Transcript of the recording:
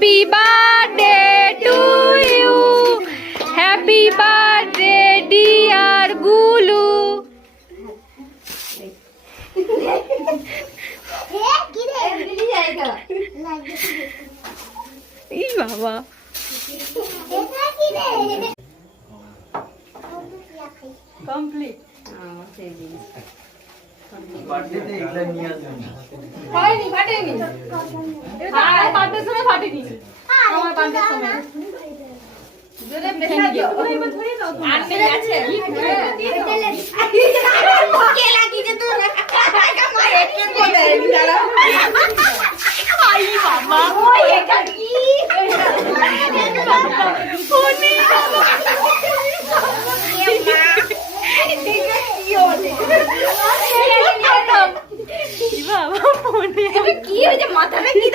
Happy birthday to you, happy birthday dear Gulu. এই বাবা complete. বার্থডেতে এগুলা নিয়ে আসবেন না। ফাটেনি ফাটেনি, আর বার্থডে সময় ফাটেনি আমার বার্থডে সময়। জোরে প্রেসার দাও, ধরে দাও। আর মেরে আছে কে লাগিয়ে তো আমার একটু করে দাঁড়া। আই বাবা ওই এটা কি ফোনে বাবা কি হয়েছে মাথাটা কি